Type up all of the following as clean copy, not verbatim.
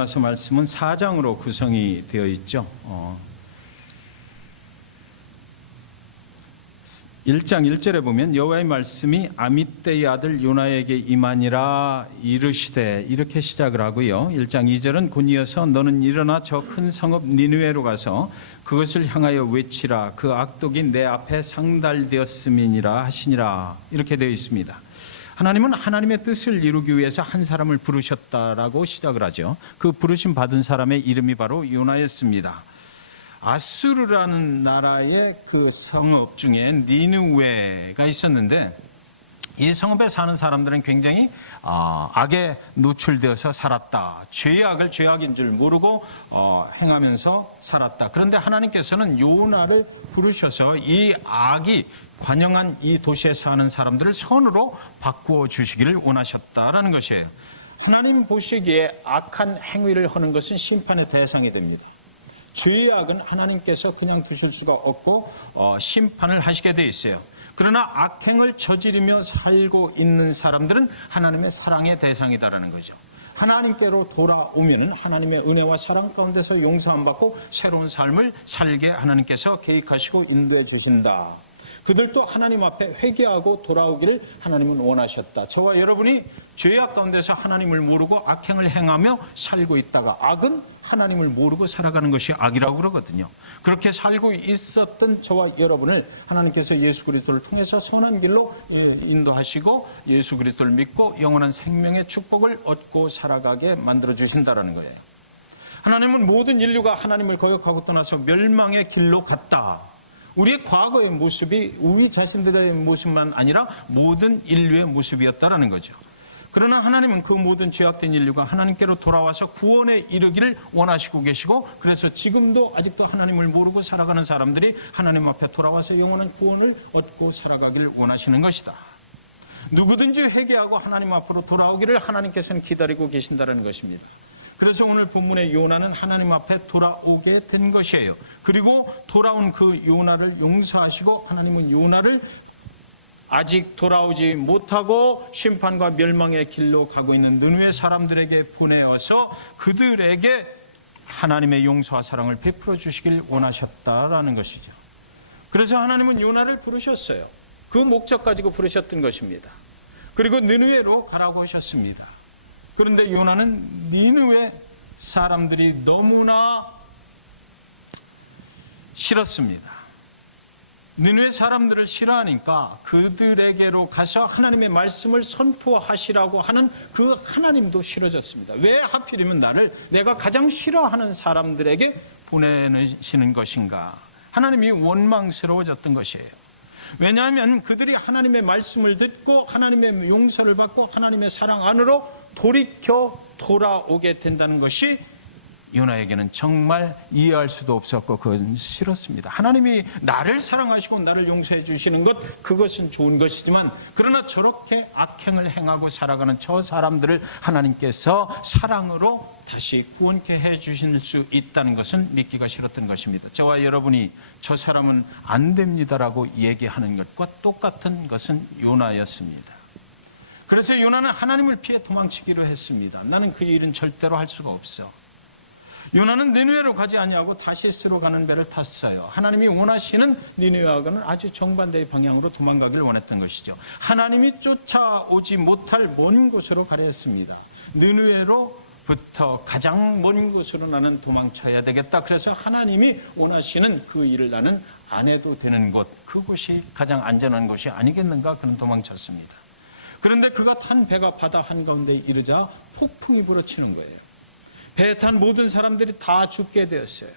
요나서 말씀은 4장으로 구성이 되어 있죠. 1장 1절에 보면 여호와의 말씀이 아미떼의 아들 요나에게 임하니라 이르시되, 이렇게 시작을 하고요. 1장 2절은 곧 이어서 너는 일어나 저 큰 성읍 니느웨로 가서 그것을 향하여 외치라. 그 악독이 내 앞에 상달되었음이니라 하시니라. 이렇게 되어 있습니다. 하나님은 하나님의 뜻을 이루기 위해서 한 사람을 부르셨다라고 시작을 하죠. 그 부르심 받은 사람의 이름이 바로 요나였습니다. 아수르라는 나라의 그 성읍 중에 니느웨가 있었는데, 이 성읍에 사는 사람들은 굉장히 악에 노출되어서 살았다. 죄악을 죄악인 줄 모르고 행하면서 살았다. 그런데 하나님께서는 요나를 부르셔서 이 악이 관영한 이 도시에 사는 사람들을 선으로 바꾸어 주시기를 원하셨다라는 것이에요. 하나님 보시기에 악한 행위를 하는 것은 심판의 대상이 됩니다. 죄악은 하나님께서 그냥 두실 수가 없고 심판을 하시게 돼 있어요. 그러나 악행을 저지르며 살고 있는 사람들은 하나님의 사랑의 대상이다라는 거죠. 하나님께로 돌아오면은 하나님의 은혜와 사랑 가운데서 용서함 받고 새로운 삶을 살게 하나님께서 계획하시고 인도해 주신다. 그들도 하나님 앞에 회개하고 돌아오기를 하나님은 원하셨다. 저와 여러분이 죄악 가운데서 하나님을 모르고 악행을 행하며 살고 있다가, 악은 하나님을 모르고 살아가는 것이 악이라고 그러거든요. 그렇게 살고 있었던 저와 여러분을 하나님께서 예수 그리스도를 통해서 선한 길로 인도하시고 예수 그리스도를 믿고 영원한 생명의 축복을 얻고 살아가게 만들어 주신다는 거예요. 하나님은 모든 인류가 하나님을 거역하고 떠나서 멸망의 길로 갔다. 우리의 과거의 모습이 우리 자신들의 모습만 아니라 모든 인류의 모습이었다라는 거죠. 그러나 하나님은 그 모든 죄악된 인류가 하나님께로 돌아와서 구원에 이르기를 원하시고 계시고, 그래서 지금도 아직도 하나님을 모르고 살아가는 사람들이 하나님 앞에 돌아와서 영원한 구원을 얻고 살아가기를 원하시는 것이다. 누구든지 회개하고 하나님 앞으로 돌아오기를 하나님께서는 기다리고 계신다는 것입니다. 그래서 오늘 본문의 요나는 하나님 앞에 돌아오게 된 것이에요. 그리고 돌아온 그 요나를 용서하시고 하나님은 요나를 아직 돌아오지 못하고 심판과 멸망의 길로 가고 있는 느느웨 사람들에게 보내어서 그들에게 하나님의 용서와 사랑을 베풀어 주시길 원하셨다라는 것이죠. 그래서 하나님은 요나를 부르셨어요. 그 목적 가지고 부르셨던 것입니다. 그리고 느느웨로 가라고 하셨습니다. 그런데 요나는 니느웨 사람들이 너무나 싫었습니다. 니느웨 사람들을 싫어하니까 그들에게로 가서 하나님의 말씀을 선포하시라고 하는 그 하나님도 싫어졌습니다. 왜 하필이면 나를 내가 가장 싫어하는 사람들에게 보내시는 것인가? 하나님이 원망스러워졌던 것이에요. 왜냐하면 그들이 하나님의 말씀을 듣고 하나님의 용서를 받고 하나님의 사랑 안으로 돌이켜 돌아오게 된다는 것이 요나에게는 정말 이해할 수도 없었고 그것은 싫었습니다. 하나님이 나를 사랑하시고 나를 용서해 주시는 것, 그것은 좋은 것이지만, 그러나 저렇게 악행을 행하고 살아가는 저 사람들을 하나님께서 사랑으로 다시 구원케 해 주실 수 있다는 것은 믿기가 싫었던 것입니다. 저와 여러분이 저 사람은 안 됩니다라고 얘기하는 것과 똑같은 것은 요나였습니다. 그래서 요나는 하나님을 피해 도망치기로 했습니다. 나는 그 일은 절대로 할 수가 없어. 요나는 니느웨로 가지 아니하고 다시스로 가는 배를 탔어요. 하나님이 원하시는 니느웨하고는 아주 정반대의 방향으로 도망가기를 원했던 것이죠. 하나님이 쫓아오지 못할 먼 곳으로 가려 했습니다. 니느웨로부터 가장 먼 곳으로 나는 도망쳐야 되겠다. 그래서 하나님이 원하시는 그 일을 나는 안 해도 되는 곳, 그곳이 가장 안전한 곳이 아니겠는가, 그런 도망쳤습니다. 그런데 그가 탄 배가 바다 한가운데 이르자 폭풍이 불어치는 거예요. 배에 탄 모든 사람들이 다 죽게 되었어요.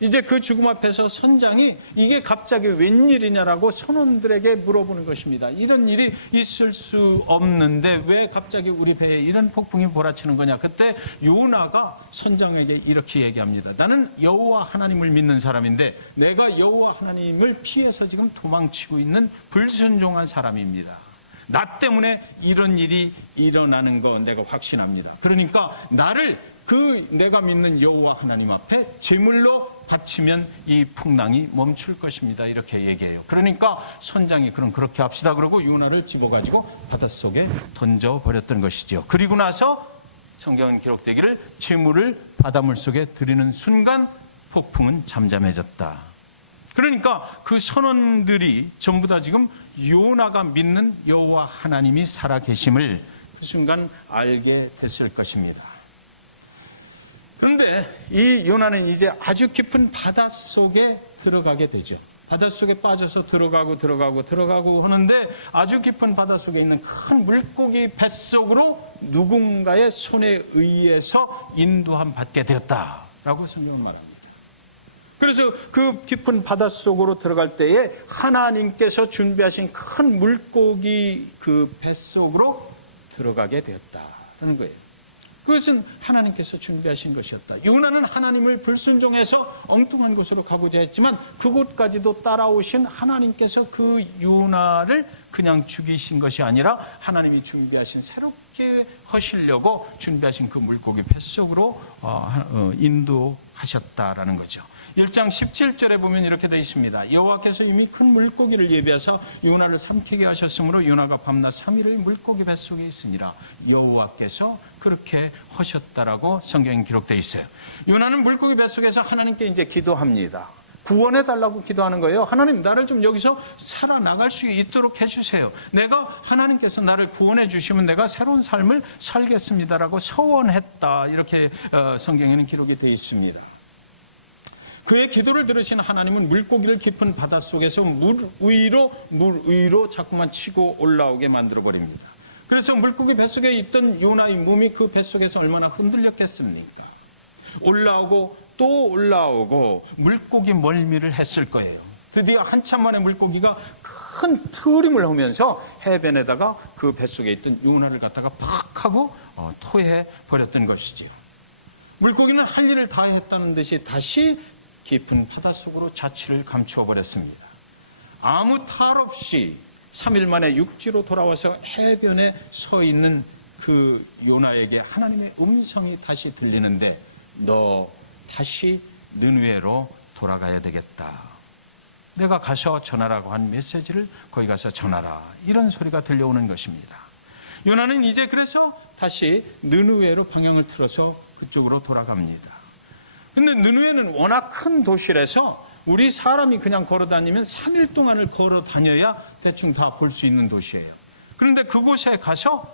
이제 그 죽음 앞에서 선장이 이게 갑자기 웬일이냐라고 선원들에게 물어보는 것입니다. 이런 일이 있을 수 없는데 왜 갑자기 우리 배에 이런 폭풍이 몰아치는 거냐. 그때 요나가 선장에게 이렇게 얘기합니다. 나는 여호와 하나님을 믿는 사람인데 내가 여호와 하나님을 피해서 지금 도망치고 있는 불순종한 사람입니다. 나 때문에 이런 일이 일어나는 거 내가 확신합니다. 그러니까 나를 내가 믿는 여호와 하나님 앞에 제물로 바치면 이 풍랑이 멈출 것입니다. 이렇게 얘기해요. 그러니까 선장이 그럼 그렇게 합시다. 그러고 요나를 집어가지고 바닷속에 던져버렸던 것이죠. 그리고 나서 성경은 기록되기를 제물을 바닷물 속에 들이는 순간 폭풍은 잠잠해졌다. 그러니까 그 선원들이 전부 다 지금 요나가 믿는 여호와 하나님이 살아계심을 그 순간 알게 됐을 것입니다. 그런데 이 요나는 이제 아주 깊은 바닷속에 들어가게 되죠. 바닷속에 빠져서 들어가고 하는데 아주 깊은 바닷속에 있는 큰 물고기 뱃속으로 누군가의 손에 의해서 인도함 받게 되었다라고 성경은 말합니다. 그래서 그 깊은 바닷속으로 들어갈 때에 하나님께서 준비하신 큰 물고기 그 뱃속으로 들어가게 되었다라는 거예요. 그것은 하나님께서 준비하신 것이었다. 요나는 하나님을 불순종해서 엉뚱한 곳으로 가고자 했지만 그곳까지도 따라오신 하나님께서 그 요나를 그냥 죽이신 것이 아니라 하나님이 준비하신 새롭게 하시려고 준비하신 그 물고기 뱃속으로 인도하셨다라는 거죠. 1장 17절에 보면 이렇게 되어 있습니다. 여호와께서 이미 큰 물고기를 예비하사 요나를 삼키게 하셨으므로 요나가 밤낮 3일을 물고기 뱃속에 있으니라. 여호와께서 그렇게 하셨다라고 성경에 기록되어 있어요. 요나는 물고기 뱃속에서 하나님께 이제 기도합니다. 구원해 달라고 기도하는 거예요. 하나님, 나를 좀 여기서 살아나갈 수 있도록 해주세요. 내가 하나님께서 나를 구원해 주시면 내가 새로운 삶을 살겠습니다라고 서원했다. 이렇게 성경에는 기록이 되어 있습니다. 그의 기도를 들으신 하나님은 물고기를 깊은 바닷속에서 물 위로 자꾸만 치고 올라오게 만들어버립니다. 그래서 물고기 뱃속에 있던 요나의 몸이 그 뱃속에서 얼마나 흔들렸겠습니까? 올라오고 또 올라오고 물고기 멀미를 했을 거예요. 드디어 한참 만에 물고기가 큰 트림을 하면서 해변에다가 그 뱃속에 있던 요나를 갖다가 팍 하고 토해 버렸던 것이죠. 물고기는 할 일을 다 했다는 듯이 다시 깊은 바닷속으로 자취를 감추어 버렸습니다. 아무 탈 없이 3일 만에 육지로 돌아와서 해변에 서 있는 그 요나에게 하나님의 음성이 다시 들리는데 너 다시 느느웨로 돌아가야 되겠다. 내가 가서 전하라고 한 메시지를 거기 가서 전하라. 이런 소리가 들려오는 것입니다. 요나는 이제 그래서 다시 느느웨로 방향을 틀어서 그쪽으로 돌아갑니다. 근데 느느웨는 워낙 큰 도시라서 우리 사람이 그냥 걸어 다니면 3일 동안을 걸어 다녀야 대충 다 볼 수 있는 도시예요. 그런데 그곳에 가서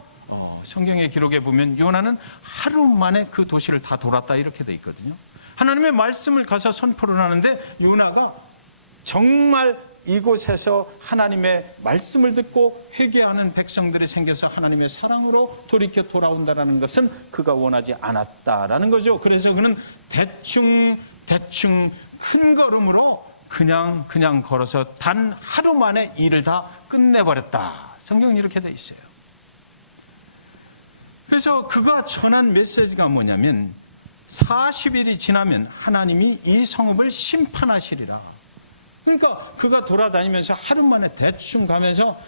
성경의 기록에 보면 요나는 하루 만에 그 도시를 다 돌았다 이렇게 돼 있거든요. 하나님의 말씀을 가서 선포를 하는데 요나가 정말 이곳에서 하나님의 말씀을 듣고 회개하는 백성들이 생겨서 하나님의 사랑으로 돌이켜 돌아온다는 것은 그가 원하지 않았다라는 거죠. 그래서 그는 대충 큰 걸음으로 그냥 걸어서 단 하루 만에 일을 다 끝내버렸다. 성경은 이렇게 돼 있어요. 그래서 그가 전한 메시지가 뭐냐면 40일이 지나면 하나님이 이 성읍을 심판하시리라. 그러니까 그가 돌아다니면서 하루 만에 대충 가면서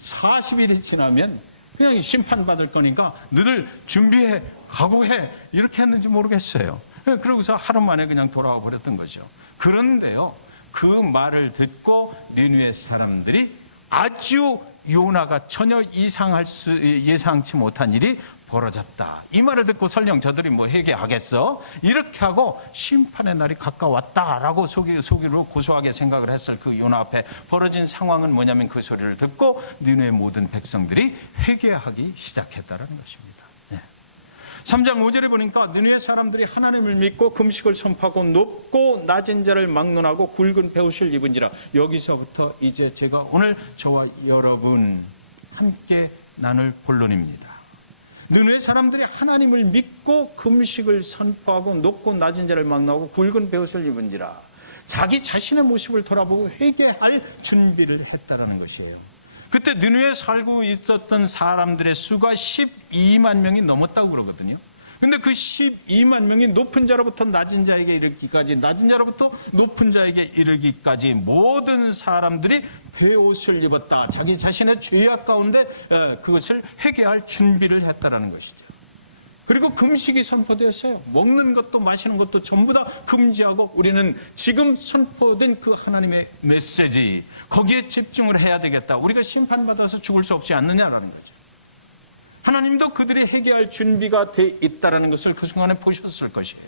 40일이 지나면 그냥 심판받을 거니까 너들 준비해, 각오해 이렇게 했는지 모르겠어요. 그러고서 하루 만에 그냥 돌아와 버렸던 거죠. 그런데요, 그 말을 듣고 니느웨 사람들이 아주 요나가 전혀 예상치 못한 일이 벌어졌다. 이 말을 듣고 설령 저들이 뭐 회개하겠어? 이렇게 하고 심판의 날이 가까웠다라고 속으로 고소하게 생각을 했을 그 요나 앞에 벌어진 상황은 뭐냐면 그 소리를 듣고 니느웨 모든 백성들이 회개하기 시작했다는 것입니다. 3장 5절에 보니까 느느웨 사람들이 하나님을 믿고 금식을 선포하고 높고 낮은 자를 막론하고 굵은 베옷을 입은지라. 여기서부터 이제 제가 오늘 저와 여러분 함께 나눌 본론입니다. 느느웨 사람들이 하나님을 믿고 금식을 선포하고 높고 낮은 자를 막론하고 굵은 베옷을 입은지라. 자기 자신의 모습을 돌아보고 회개할 준비를 했다라는 것이에요. 그때 느느웨에 살고 있었던 사람들의 수가 12만 명이 넘었다고 그러거든요. 근데 그 12만 명이 높은 자로부터 낮은 자에게 이르기까지, 낮은 자로부터 높은 자에게 이르기까지 모든 사람들이 베옷을 입었다. 자기 자신의 죄악 가운데 그것을 회개할 준비를 했다라는 것이죠. 그리고 금식이 선포되었어요. 먹는 것도 마시는 것도 전부 다 금지하고 우리는 지금 선포된 그 하나님의 메시지, 거기에 집중을 해야 되겠다. 우리가 심판받아서 죽을 수 없지 않느냐라는 거죠. 하나님도 그들이 회개할 준비가 돼 있다는 것을 그 순간에 보셨을 것이에요.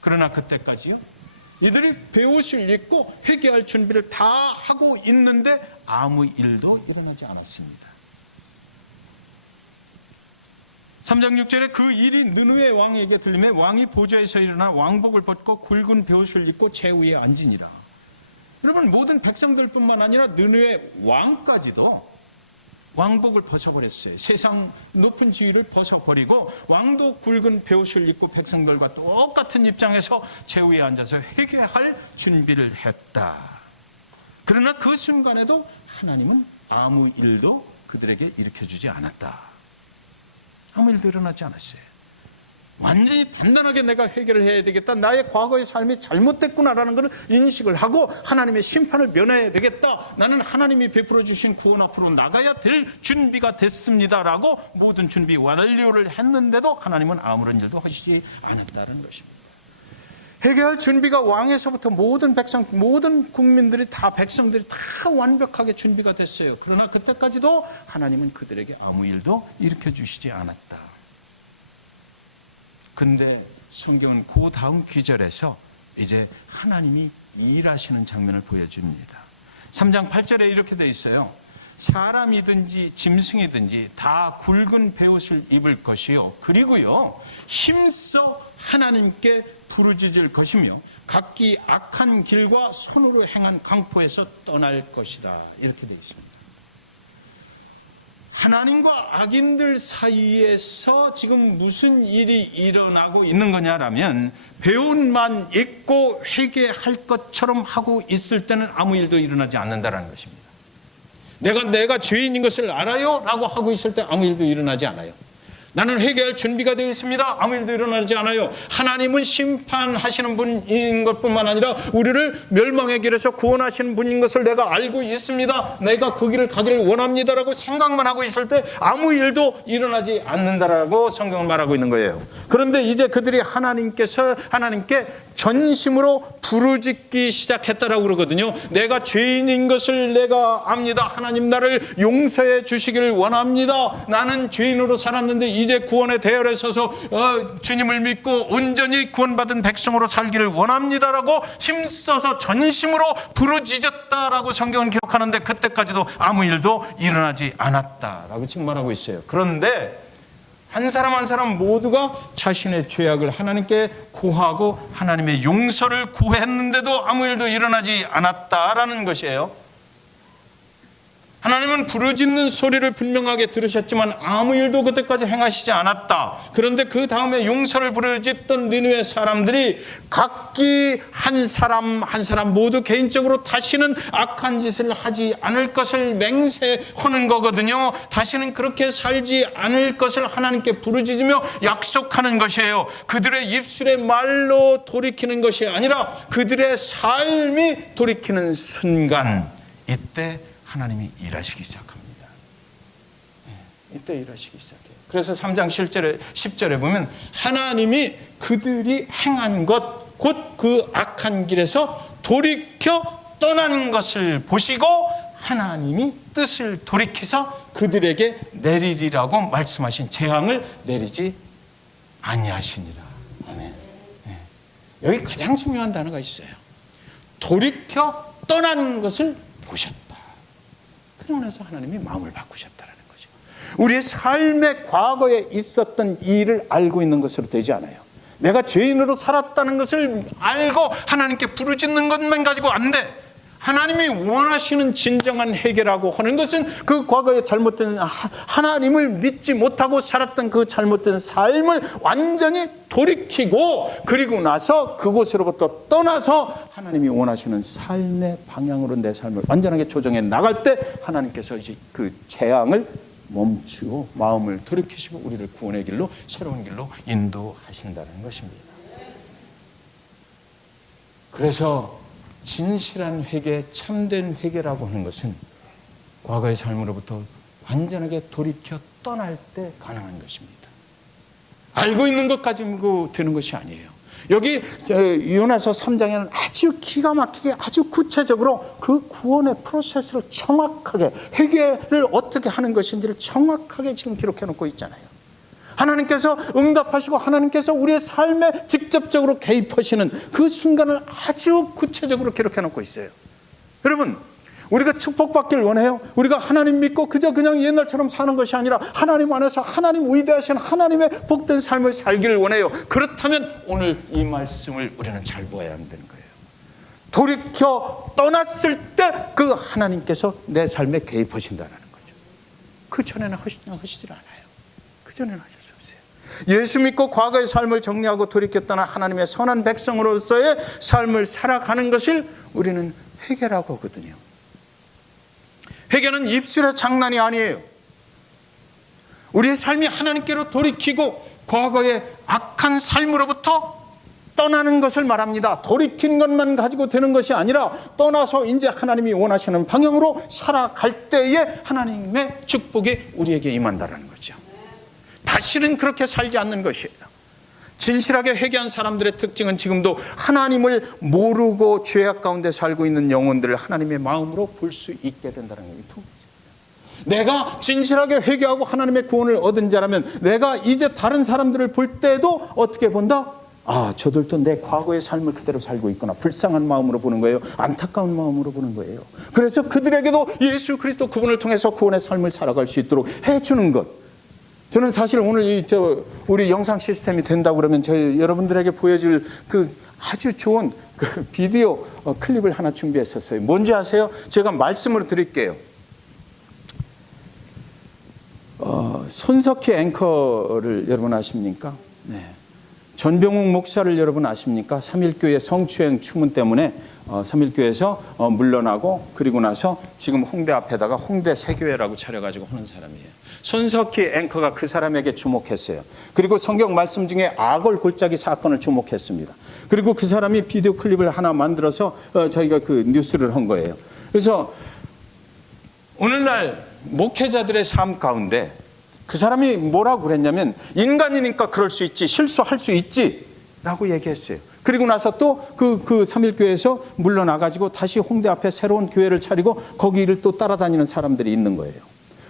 그러나 그때까지요, 이들이 베옷을 입고 회개할 준비를 다 하고 있는데 아무 일도 일어나지 않았습니다. 3장 6절에 그 일이 느느웨 왕에게 들리매 왕이 보좌에서 일어나 왕복을 벗고 굵은 베옷을 입고 제위에 앉으니라. 여러분, 모든 백성들뿐만 아니라 느느웨 왕까지도 왕복을 벗어버렸어요. 세상 높은 지위를 벗어버리고 왕도 굵은 베옷을 입고 백성들과 똑같은 입장에서 제위에 앉아서 회개할 준비를 했다. 그러나 그 순간에도 하나님은 아무 일도 그들에게 일으켜주지 않았다. 아무 일도 일어나지 않았어요. 완전히 단단하게 내가 해결을 해야 되겠다, 나의 과거의 삶이 잘못됐구나라는 것을 인식을 하고 하나님의 심판을 면해야 되겠다, 나는 하나님이 베풀어 주신 구원 앞으로 나가야 될 준비가 됐습니다라고 모든 준비 완료를 했는데도 하나님은 아무런 일도 하시지 않았다는 것입니다. 회개할 준비가 왕에서부터 모든 백성, 모든 국민들이 다, 백성들이 다 완벽하게 준비가 됐어요. 그러나 그때까지도 하나님은 그들에게 아무 일도 일으켜 주시지 않았다. 근데 성경은 그 다음 구절에서 이제 하나님이 일하시는 장면을 보여줍니다. 3장 8절에 이렇게 돼 있어요. 사람이든지 짐승이든지 다 굵은 베옷을 입을 것이요, 그리고요 힘써 하나님께 부르짖을 것이며 각기 악한 길과 손으로 행한 강포에서 떠날 것이다. 이렇게 되어 있습니다. 하나님과 악인들 사이에서 지금 무슨 일이 일어나고 있는 거냐라면, 베옷만 입고 회개할 것처럼 하고 있을 때는 아무 일도 일어나지 않는다는 것입니다. 내가 죄인인 것을 알아요 라고 하고 있을 때 아무 일도 일어나지 않아요. 나는 회개할 준비가 되어 있습니다. 아무 일도 일어나지 않아요. 하나님은 심판하시는 분인 것뿐만 아니라 우리를 멸망의 길에서 구원하시는 분인 것을 내가 알고 있습니다. 내가 그 길을 가기를 원합니다라고 생각만 하고 있을 때 아무 일도 일어나지 않는다라고 성경은 말하고 있는 거예요. 그런데 이제 그들이 하나님께 전심으로 부르짖기 시작했다라고 그러거든요. 내가 죄인인 것을 내가 압니다. 하나님 나를 용서해 주시기를 원합니다. 나는 죄인으로 살았는데 이제 구원의 대열에 서서 주님을 믿고 온전히 구원받은 백성으로 살기를 원합니다라고 힘써서 전심으로 부르짖었다라고 성경은 기록하는데, 그때까지도 아무 일도 일어나지 않았다라고 지금 말하고 있어요. 그런데 한 사람 한 사람 모두가 자신의 죄악을 하나님께 고하고 하나님의 용서를 구했는데도 아무 일도 일어나지 않았다라는 것이에요. 하나님은 부르짖는 소리를 분명하게 들으셨지만 아무 일도 그때까지 행하시지 않았다. 그런데 그 다음에 용서를 부르짖던 느느웨 사람들이 각기 한 사람 한 사람 모두 개인적으로 다시는 악한 짓을 하지 않을 것을 맹세하는 거거든요. 다시는 그렇게 살지 않을 것을 하나님께 부르짖으며 약속하는 것이에요. 그들의 입술의 말로 돌이키는 것이 아니라 그들의 삶이 돌이키는 순간, 이때 하나님이 일하시기 시작합니다. 이때 일하시기 시작해요. 그래서 3장 10절에 보면 하나님이 그들이 행한 것, 곧 그 악한 길에서 돌이켜 떠난 것을 보시고 하나님이 뜻을 돌이켜서 그들에게 내리리라고 말씀하신 재앙을 내리지 아니하시니라. 아멘. 여기 가장 중요한 단어가 있어요. 돌이켜 떠난 것을 보셨다. 그러면서 하나님이 마음을 바꾸셨다는 거죠. 우리의 삶의 과거에 있었던 일을 알고 있는 것으로 되지 않아요. 내가 죄인으로 살았다는 것을 알고 하나님께 부르짖는 것만 가지고 안 돼. 하나님이 원하시는 진정한 해결하고 하는 것은 그 과거에 잘못된, 하나님을 믿지 못하고 살았던 그 잘못된 삶을 완전히 돌이키고, 그리고 나서 그곳으로부터 떠나서 하나님이 원하시는 삶의 방향으로 내 삶을 완전하게 조정해 나갈 때 하나님께서 이제 그 재앙을 멈추고 마음을 돌이키시고 우리를 구원의 길로, 새로운 길로 인도하신다는 것입니다. 그래서 진실한 회개, 참된 회개라고 하는 것은 과거의 삶으로부터 완전하게 돌이켜 떠날 때 가능한 것입니다. 알고 있는 것 가지고 되는 것이 아니에요. 여기 요나서 3장에는 아주 기가 막히게 아주 구체적으로 그 구원의 프로세스를 정확하게, 회개를 어떻게 하는 것인지를 정확하게 지금 기록해 놓고 있잖아요. 하나님께서 응답하시고 하나님께서 우리의 삶에 직접적으로 개입하시는 그 순간을 아주 구체적으로 기록해 놓고 있어요. 여러분, 우리가 축복받기를 원해요? 우리가 하나님 믿고 그냥 옛날처럼 사는 것이 아니라 하나님 안에서 하나님 위대하신 하나님의 복된 삶을 살기를 원해요. 그렇다면 오늘 이 말씀을 우리는 잘 보아야 한다는 거예요. 돌이켜 떠났을 때 그 하나님께서 내 삶에 개입하신다는 거죠. 그 전에는 하시질 않아요. 그 전에는 하실 수 없어요. 예수 믿고 과거의 삶을 정리하고 돌이켜 떠나 하나님의 선한 백성으로서의 삶을 살아가는 것을 우리는 회개라고 하거든요. 회개는 입술의 장난이 아니에요. 우리의 삶이 하나님께로 돌이키고 과거의 악한 삶으로부터 떠나는 것을 말합니다. 돌이킨 것만 가지고 되는 것이 아니라 떠나서 이제 하나님이 원하시는 방향으로 살아갈 때에 하나님의 축복이 우리에게 임한다는 거죠. 다시는 그렇게 살지 않는 것이에요. 진실하게 회개한 사람들의 특징은 지금도 하나님을 모르고 죄악 가운데 살고 있는 영혼들을 하나님의 마음으로 볼 수 있게 된다는 거예요. 내가 진실하게 회개하고 하나님의 구원을 얻은 자라면 내가 이제 다른 사람들을 볼 때도 어떻게 본다? 아, 저들도 내 과거의 삶을 그대로 살고 있구나. 불쌍한 마음으로 보는 거예요. 안타까운 마음으로 보는 거예요. 그래서 그들에게도 예수 그리스도 그분을 통해서 구원의 삶을 살아갈 수 있도록 해주는 것. 저는 사실 오늘 우리 영상 시스템이 된다고 그러면 저희 여러분들에게 보여줄 그 아주 좋은 그 비디오 클립을 하나 준비했었어요. 뭔지 아세요? 제가 말씀으로 드릴게요. 손석희 앵커를 여러분 아십니까? 네. 전병욱 목사를 여러분 아십니까? 3.1교회 성추행 추문 때문에 3.1교회에서 물러나고 그리고 나서 지금 홍대 앞에다가 홍대 새교회라고 차려가지고 하는 사람이에요. 손석희 앵커가 그 사람에게 주목했어요. 그리고 성경 말씀 중에 아골 골짜기 사건을 주목했습니다. 그리고 그 사람이 비디오 클립을 하나 만들어서 저희가 그 뉴스를 한 거예요. 그래서 오늘날 목회자들의 삶 가운데 그 사람이 뭐라고 그랬냐면 인간이니까 그럴 수 있지, 실수할 수 있지 라고 얘기했어요. 그리고 나서 또 그 3.1교회에서 물러나가지고 다시 홍대 앞에 새로운 교회를 차리고 거기를 또 따라다니는 사람들이 있는 거예요.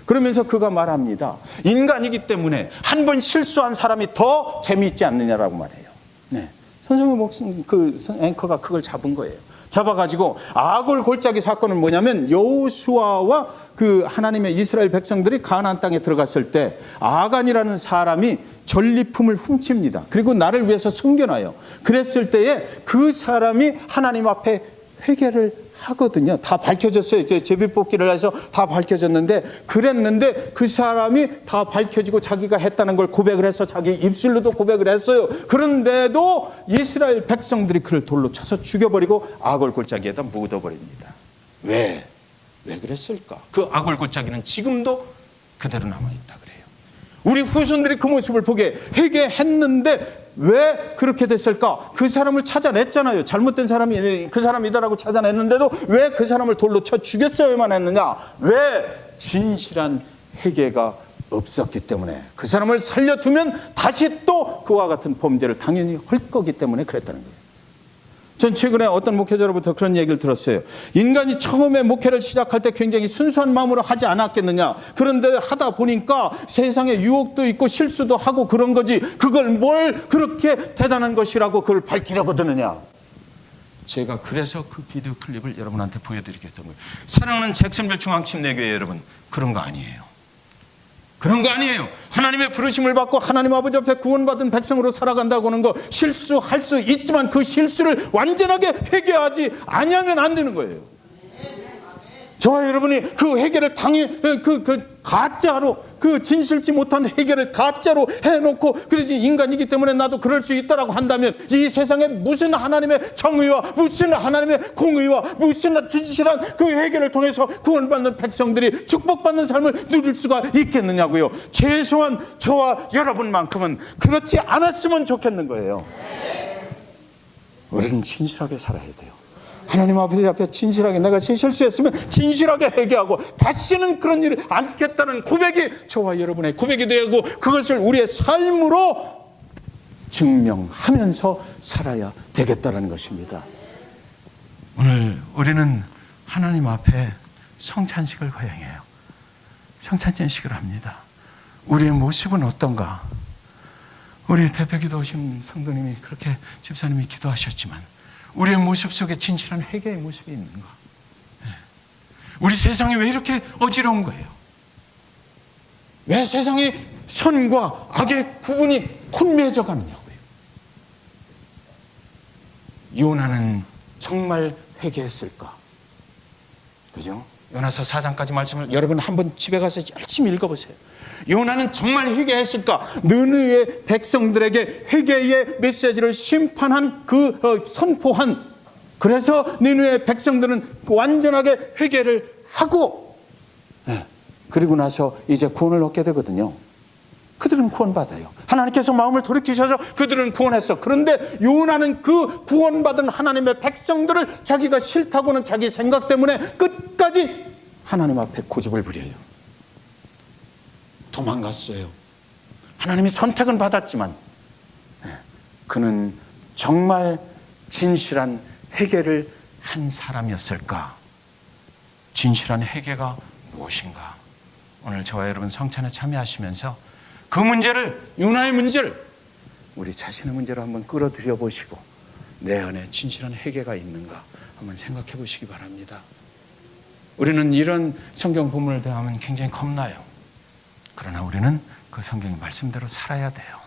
그러면서 그가 말합니다. 인간이기 때문에 한 번 실수한 사람이 더 재미있지 않느냐라고 말해요. 네. 손성호 목사님 그 앵커가 그걸 잡은 거예요. 잡아가지고 아골 골짜기 사건은 뭐냐면 여호수아와 그 하나님의 이스라엘 백성들이 가나안 땅에 들어갔을 때 아간이라는 사람이 전리품을 훔칩니다. 그리고 나를 위해서 숨겨놔요. 그랬을 때에 그 사람이 하나님 앞에 회개를 하거든요. 다 밝혀졌어요. 제비뽑기를 해서 다 밝혀졌는데 그랬는데 그 사람이 다 밝혀지고 자기가 했다는 걸 고백을 해서 자기 입술로도 고백을 했어요. 그런데도 이스라엘 백성들이 그를 돌로 쳐서 죽여버리고 아골 골짜기에다 묻어버립니다. 왜 그랬을까? 그 아골 골짜기는 지금도 그대로 남아있다 그래요. 우리 후손들이 그 모습을 보게 회개했는데 왜 그렇게 됐을까? 그 사람을 찾아냈잖아요. 잘못된 사람이 그 사람이다라고 찾아냈는데도 왜 그 사람을 돌로 쳐 죽였어야만 했느냐? 왜? 진실한 회개가 없었기 때문에. 그 사람을 살려두면 다시 또 그와 같은 범죄를 당연히 할 거기 때문에 그랬다는 거예요. 전 최근에 어떤 목회자로부터 그런 얘기를 들었어요. 인간이 처음에 목회를 시작할 때 굉장히 순수한 마음으로 하지 않았겠느냐. 그런데 하다 보니까 세상에 유혹도 있고 실수도 하고 그런 거지. 그걸 뭘 그렇게 대단한 것이라고 그걸 밝히려고 드느냐. 제가 그래서 그 비디오 클립을 여러분한테 보여드리겠다는 거예요. 사랑하는 잭슨빌 중앙침례교회 여러분, 그런 거 아니에요. 그런 거 아니에요. 하나님의 부르심을 받고 하나님 아버지 앞에 구원받은 백성으로 살아간다고 하는 거 실수할 수 있지만 그 실수를 완전하게 회개하지 아니하면 안 되는 거예요. 저와 여러분이 그 회개를 가짜로 그 진실지 못한 회개를 가짜로 해놓고 그러지 인간이기 때문에 나도 그럴 수 있다라고 한다면 이 세상에 무슨 하나님의 정의와 무슨 하나님의 공의와 무슨 진실한 그 회개를 통해서 구원받는 백성들이 축복받는 삶을 누릴 수가 있겠느냐고요. 최소한 저와 여러분만큼은 그렇지 않았으면 좋겠는 거예요. 우리는 진실하게 살아야 돼요. 하나님 아버지 앞에 진실하게 내가 실수했으면 진실하게 회개하고 다시는 그런 일을 않겠다는 고백이 저와 여러분의 고백이 되고 그것을 우리의 삶으로 증명하면서 살아야 되겠다는 것입니다. 오늘 우리는 하나님 앞에 성찬식을 허용해요. 성찬식을 합니다. 우리의 모습은 어떤가? 우리 대표기도 오신 성도님이 그렇게 집사님이 기도하셨지만 우리의 모습 속에 진실한 회개의 모습이 있는가? 우리 세상이 왜 이렇게 어지러운 거예요? 왜 세상이 선과 악의 구분이 혼미해져 가느냐고요. 요나는 정말 회개했을까? 그죠? 요나서 4장까지 말씀을 여러분 한번 집에 가서 열심히 읽어보세요. 요나는 정말 회개했을까? 느느웨 백성들에게 회개의 메시지를 심판한 선포한, 그래서 느느웨 백성들은 완전하게 회개를 하고 그리고 나서 이제 구원을 얻게 되거든요. 그들은 구원받아요. 하나님께서 마음을 돌이키셔서 그들은 구원했어. 그런데 요나는 그 구원받은 하나님의 백성들을 자기가 싫다고는 자기 생각 때문에 끝까지 하나님 앞에 고집을 부려요. 도망갔어요. 하나님이 선택은 받았지만 그는 정말 진실한 회개를 한 사람이었을까? 진실한 회개가 무엇인가? 오늘 저와 여러분 성찬에 참여하시면서 그 문제를, 요나의 문제를 우리 자신의 문제로 한번 끌어들여 보시고 내 안에 진실한 회개가 있는가 한번 생각해 보시기 바랍니다. 우리는 이런 성경 본문을 대하면 굉장히 겁나요. 그러나 우리는 그 성경의 말씀대로 살아야 돼요.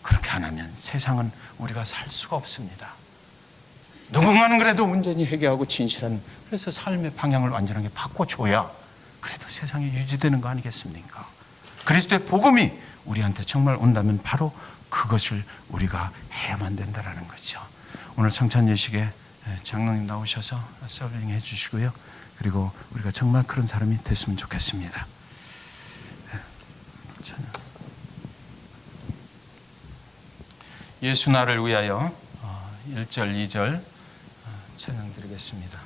그렇게 안 하면 세상은 우리가 살 수가 없습니다. 누군가는 그래도 온전히 회개하고 진실한, 그래서 삶의 방향을 완전하게 바꿔줘야 그래도 세상이 유지되는 거 아니겠습니까? 그리스도의 복음이 우리한테 정말 온다면 바로 그것을 우리가 해야만 된다는 거죠. 오늘 성찬 예식에 장로님 나오셔서 서빙 해 주시고요. 그리고 우리가 정말 그런 사람이 됐으면 좋겠습니다. 예수 나를 위하여 1절, 2절 찬양 드리겠습니다.